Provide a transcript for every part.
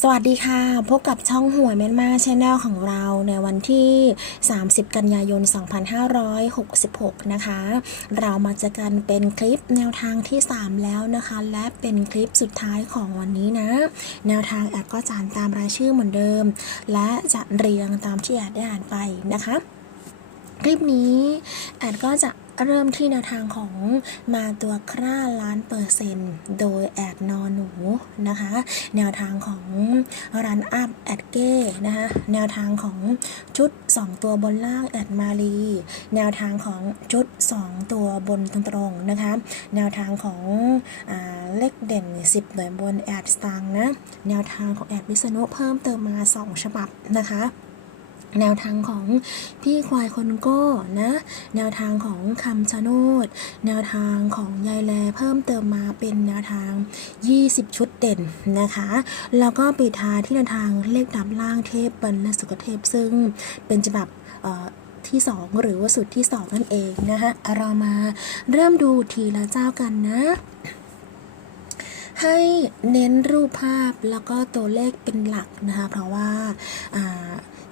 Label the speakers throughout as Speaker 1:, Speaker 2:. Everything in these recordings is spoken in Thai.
Speaker 1: สวัสดีค่ะ พบกับช่องหัวยแม่นมาชแนลของเราในวันที่ 30 กันยายน 2566 นะคะ เรามาเจอกันเป็นคลิปแนวทางที่ 3 แล้วนะคะ และเป็นคลิปสุดท้ายของวันนี้นะ แนวทางแอดก็จานตามรายชื่อเหมือนเดิม และจะเรียงตามที่แอดได้อ่านไปนะคะ คลิปนี้แอดก็จะ เริ่มที่แนวทางของมาตัวคร่าล้านเปอร์เซ็นต์โดยแอดนอนหนูนะคะ แนวทางของรันอัพแอดเก้นะคะแนวทางของชุด 2 ตัวบนล่างแอดมาลีแนวทางของชุด 2 ตัวบนตรงๆนะคะ แนวทางของอเลขเด่น 10 หน่วยบนแอดสตางนะแนวทางของแอดวิษณุเพิ่มเติมมา 2 ฉบับนะคะ แนวทางของพี่ควายคนโก้นะ แนวทางของคำชะโนด แนวทางของยายแลเพิ่มเติมมาเป็นแนวทาง 20 ชุดเด่นนะคะ แล้วก็ปิดท้ายที่แนวทางเลขดับล่างเทพบรรณสุกเทพซึ่งเป็นฉบับเอ่อที่ 2 หรือว่าสุดที่ 2 นั่นเองนะคะเรามาเริ่มดูทีละเจ้ากันนะให้เน้นรูปภาพแล้วก็ตัวเลขเป็นหลักนะคะ เพราะว่าอ่า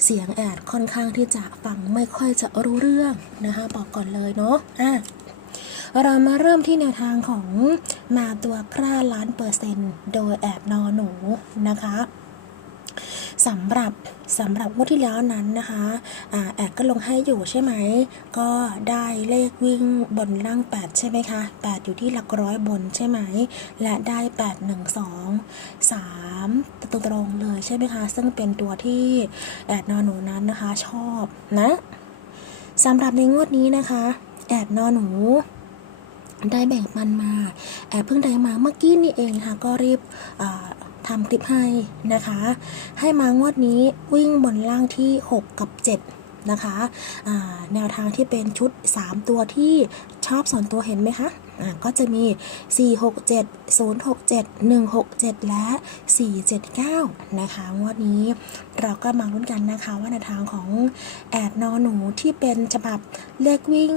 Speaker 1: เสียงแอดค่อนข้างที่จะฟังไม่ค่อยจะรู้เรื่องนะคะบอกก่อนเลยเนาะอะเรามาเริ่มที่แนวทางของมาตัวคร่าล้านเปอร์เซ็นต์โดยแอบนอหนูนะคะ สำหรับสำหรับงวดที่แล้วนั้นนะคะอแอดก็ลงให้อยู่ใช่ไหม ก็ได้เลขวิ่งบนล่าง 8 ใช่ไหมคะ 8 อยู่ที่หลักร้อยบนใช่ไหม และได้ 8 1 2 3ตรงๆเลยใช่ไหมคะ ซึ่งเป็นตัวที่แอดนอนหนูนั้นนะคะชอบนะสำหรับในงวดนี้นะคะ แอดนอนหนูได้แบ่งปันมา แอบเพิ่งได้มาเมื่อกี้นี่เองค่ะก็รีบ ทำคลิปให้นะคะ ให้มางวดนี้วิ่งบนล่างที่ 6 กับ 7 นะคะแนวทางที่เป็นชุด 3 ตัวที่ชอบส่วนตัวเห็นไหมคะ ก็จะมี 4 6 7 0 6 7 1 6 7 และ 4 7 9 นะคะงวดนี้เราก็มาลุ้นกันนะคะว่าแนวทางของแอดนอหนูที่เป็นฉบับเลขวิ่ง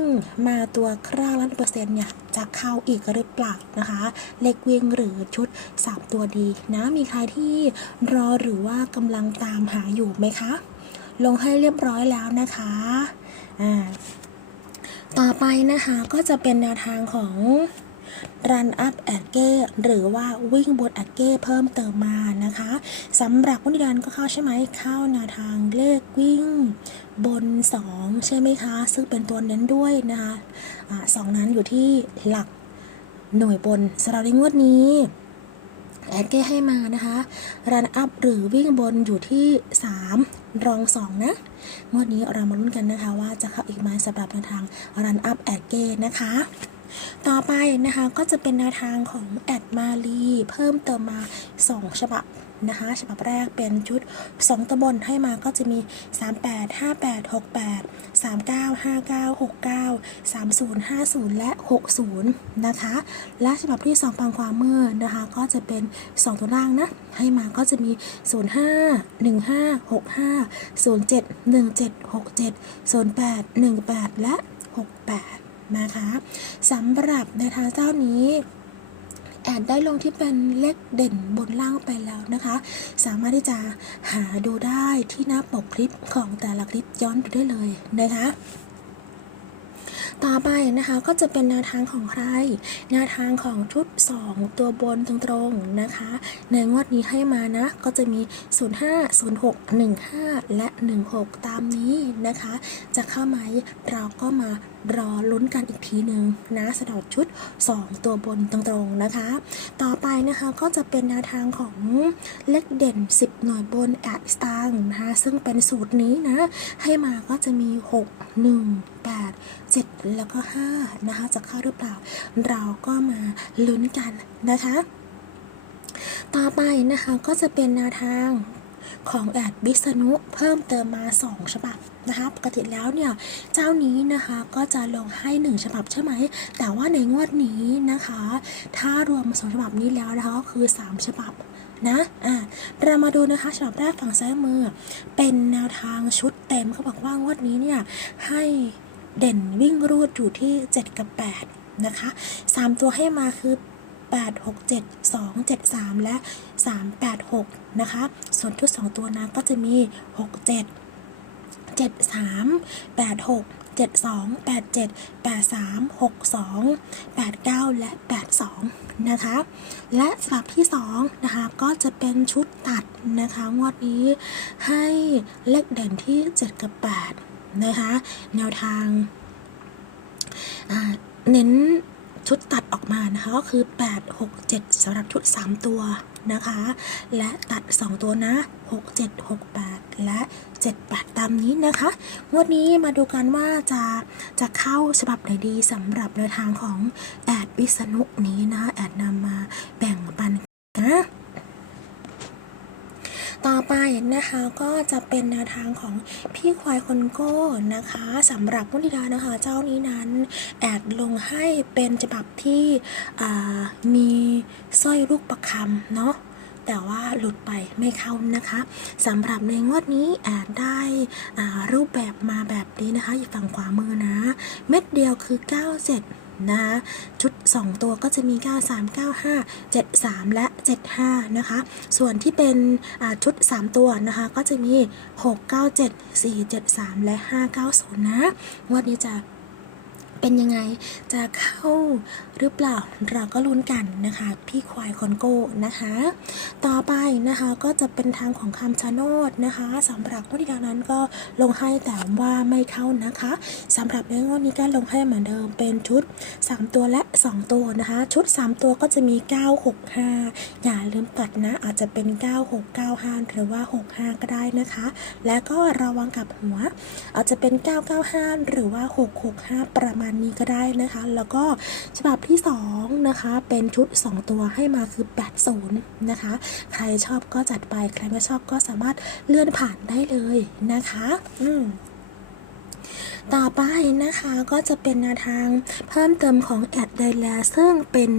Speaker 1: มาตัวคร่าล้านเปอร์เซ็นต์เนี่ยจะเข้าอีกหรือเปล่านะคะ เลขวิ่งหรือชุด 3 ตัวดีนะมีใครที่รอหรือว่ากำลังตามหาอยู่ไหมคะ ลงให้เรียบร้อยแล้วนะคะอ่า ต่อไปนะคะก็จะเป็นแนวทางของ Run Up a g a หรือว่าวิ่งบน a g a เพิ่มเติมมานะคะสำหรับวันนี้ดันก็เข้าใช่ไหมเข้าแนวทางเลขวิ่งบน 2 ใช่ไหมคะ ซึ่งเป็นตัวเน้นด้วยนะคะอะสองนั้นอยู่ที่หลักหน่วยบนสำหรับในงวดนี้แอดเก้ให้มานะคะ รันอัพหรือวิ่งบนอยู่ที่ 3 รอง 2 นะ งวดนี้เรามาลุ้นกันนะคะว่าจะเข้าอีกไหมสำหรับแนวทางรันอัพแอดเก้นะคะต่อไปนะคะก็จะเป็นแนวทางของแอดมาลีเพิ่มเติมมา 2 ฉบับ นะคะ ฉบับแรกเป็นชุด 2ตะบนให้มาก็จะมี 38 58 68 39 59 69 30 50 และ 60 นะคะ และฉบับที่2ฟังความเมืดนะคะ ก็จะเป็น 2 ตัวล่างนะ ให้มาก็จะมี 05 15 65 07 17 67 08 18 และ 68 นะคะสำหรับในทางเจ้านี้ ดได้ลงที่เป็นเลขเด่นบนล่างไปแล้วนะคะ สามารถที่จะหาดูได้ที่หน้าปกคลิปของแต่ละคลิปย้อนดูได้เลยนะคะต่อไปนะคะก็จะเป็นแนวทางของใครแนวทางของชุด 2 ตัวบนตรงๆนะคะ ในงวดนี้ให้มานะ ก็จะมี 05 06 15 และ 16 ตามนี้นะคะ จะเข้าไหมเราก็มา รอลุ้นกันอีกทีหนึ่งนะสำหรับชุด 2 ตัวบนตรงๆนะคะ ต่อไปนะคะก็จะเป็นแนวทางของเลขเด่น 10 หน่วยบนแอดสตางนะคะซึ่งเป็นสูตรนี้นะ ให้มาก็จะมี 6 1 8 7 แล้วก็ 5 นะคะ จะเข้าหรือเปล่า เราก็มาลุ้นกันนะคะ ต่อไปนะคะก็จะเป็นแนวทาง ของแอดบิสนุเพิ่มเติมมา 2 ฉบับนะคะปกติแล้วเนี่ยเจ้านี้นะคะก็จะลงให้ 1 ฉบับใช่ไหม แต่ว่าในงวดนี้นะคะ ถ้ารวมสองฉบับนี้แล้วนะคะก็คือ 3 ฉบับนะอะเรามาดูนะคะฉบับแรกฝั่งซ้ายมือ เป็นแนวทางชุดเต็มเขาบอกว่างวดนี้เนี่ยให้เด่นวิ่งรูดอยู่ที่ 7 กับ 8 นะคะ 3 ตัวให้มาคือ 8 6 7 2 7 3 และ 3 8 6 นะคะ ส่วนชุด2ตัวนะก็จะมี 6 7 7 3 8 6 7 2 8 7 8 3 6 2 8 9 และ 8 2 นะคะ และสลับที่ 2 นะคะ ก็จะเป็นชุดตัดนะคะ งวดนี้ให้เลขเด่นที่ 7 กับ 8 นะคะ แนวทางเน้น ชุดตัดออกมานะคะก็คือ 8 6 7สำหรับชุด 3 ตัวนะคะ และตัด 2 ตัวนะ 6 7 6 8 และ 7 8 ตามนี้นะคะงวดนี้มาดูกันว่าจะจะเข้าฉบับไหนดีสำหรับแนวทางของแอดวิษณุนี้นะแอดนำมาแบ่งปันนะ ต่อไปนะคะก็จะเป็นแนวทางของพี่ควายคนโก้นะคะสำหรับมุนิดานะคะ เจ้านี้นั้นแอดลงให้เป็นฉบับที่มีสร้อยลูกประคำเนาะแต่ว่าหลุดไปไม่เข้านะคะสำหรับในงวดนี้แอดได้รูปแบบมาแบบนี้นะคะอยู่ฝั่งขวามือนะ เม็ดเดียวคือ 97 นะชุด 2 ตัวก็จะมี 93 95 73 และ 75 นะคะ ส่วนที่เป็นชุด 3 ตัวนะคะ ก็จะมี 697 473 และ 590 นะงวดนี้จะ เป็นยังไงจะเข้าหรือเปล่าเราก็ลุ้นกันนะคะ พี่ควายคอนโก้นะคะ ต่อไปนะคะก็จะเป็นทางของคำชะโนดนะคะสำหรับงวดที่แล้วนั้นก็ลงให้แต่ว่าไม่เข้านะคะสำหรับในงวดนี้ก็ลงให้เหมือนเดิมเป็นชุด 3 ตัวและ 2 ตัวนะคะ ชุด 3 ตัวก็จะมี 965 อย่าลืมตัดนะอาจจะเป็น 9695 หรือว่า 65 ก็ได้นะคะ และก็ระวังกับหัว อาจจะเป็น 995 หรือว่า 665 ประมาณนี้ก็ได้นะคะ แล้วก็ฉบับที่2นะคะเป็นชุด 2 ตัวให้มาคือ 80 นะคะ ใครชอบก็จัดไป ใครไม่ชอบก็สามารถเลื่อนผ่านได้เลยนะคะ อืมต่อไปนะคะก็จะเป็นแนวทางเพิ่มเติมของแอดไดแลซึ่งเป็น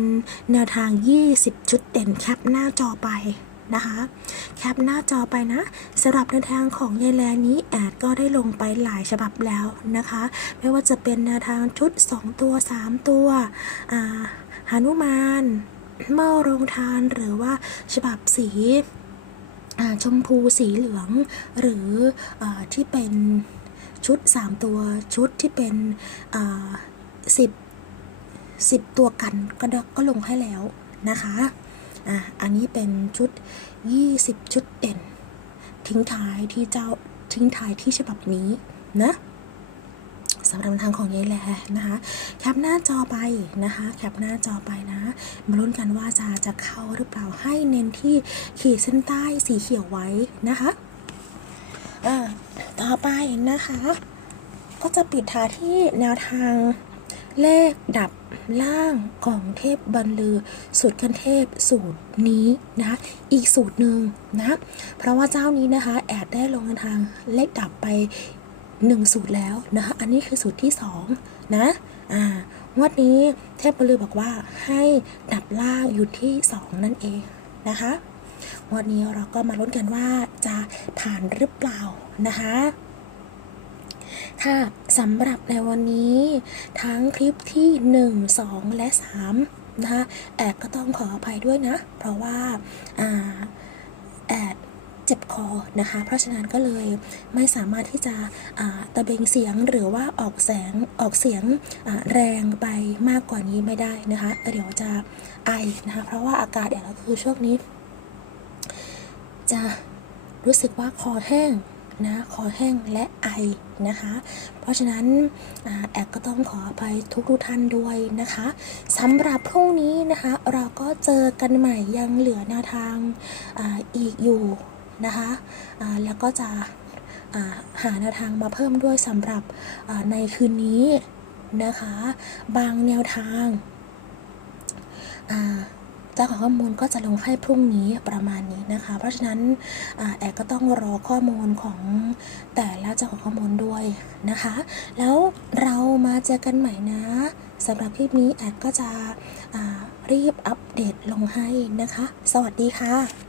Speaker 1: แนวทาง 20 ชุดเด่นแคปหน้าจอไป นะคะ แคปหน้าจอไปนะสำหรับแนวทางของยายแลนี้แอดก็ได้ลงไปหลายฉบับแล้วนะคะ ไม่ว่าจะเป็นแนวทางชุด 2 ตัว 3 ตัวอ่าหานุมานเมาโรงทานหรือว่าฉบับสีชมพูสีเหลือง หรืออที่เป็นชุด 3 ตัวชุดที่เป็นสิบสิบตัวกันก็ก็ลงให้แล้วนะคะ อะอันนี้เป็นชุด 20 ชุดเด่น ทิ้งท้ายที่เจ้าทิ้งท้ายที่ฉบับนี้นะสำหรับทางของยายแลนะคะ แคปหน้าจอไปนะคะ แคปหน้าจอไปนะ มาลุ้นกันว่าจะจะเข้าหรือเปล่า ให้เน้นที่ขีดเส้นใต้สีเขียวไว้นะคะอ่าต่อไปนะคะ ก็จะปิดท้ายที่แนวทาง เลขดับล่างของเทพบรรลือ สูตรคันเทพสูตรนี้นะอีกสูตรหนึ่งนะเพราะว่าเจ้านี้นะคะ แอดได้ลงทางเลขดับไปหนึ่งสูตรแล้วนะคะอันนี้คือสูตรที่สองนะอ่างวดนี้เทพบรรลือบอกว่าให้ดับล่างอยู่ที่สองนั่นเองนะคะงวันนี้เราก็มาลุ้นกันว่าจะผ่านหรือเปล่านะคะ ค่ะสำหรับในวันนี้ทั้งคลิปที่ 1 2 และ 3 นะคะแอดก็ต้องขออภัยด้วยนะ เพราะว่าอแอดเจ็บคอนะคะ เพราะฉะนั้นก็เลยไม่สามารถที่จะตะเบงเสียงหรือว่าออกแสงออกเสียงแรงไปมากกว่านี้ไม่ได้นะคะ เดี๋ยวจะไอนะคะ เพราะว่าอากาศอย่างเราคือช่วงนี้ จะรู้สึกว่าคอแห้ง นะคอแห้งและไอนะคะ เพราะฉะนั้นแอดก็ต้องขออภัยทุกทุกท่านด้วยนะคะสำหรับพรุ่งนี้นะคะ เราก็เจอกันใหม่ยังเหลือแนวทางออีกอยู่นะคะแล้วก็จะหาแนวทางมาเพิ่มด้วยสำหรับในคืนนี้นะคะ บางแนวทางอ่า จ้าของข้อมูลก็จะลงให้พรุ่งนี้ประมาณนี้นะคะ เพราะฉะนั้นอแอดก็ต้องรอข้อมูลของแต่ละเจ้าของข้อมูลด้วยนะคะ แล้วเรามาเจอกันใหม่นะสำหรับคลิปนี้แอดก็จะรีบอัปเดตลงให้นะคะ สวัสดีค่ะ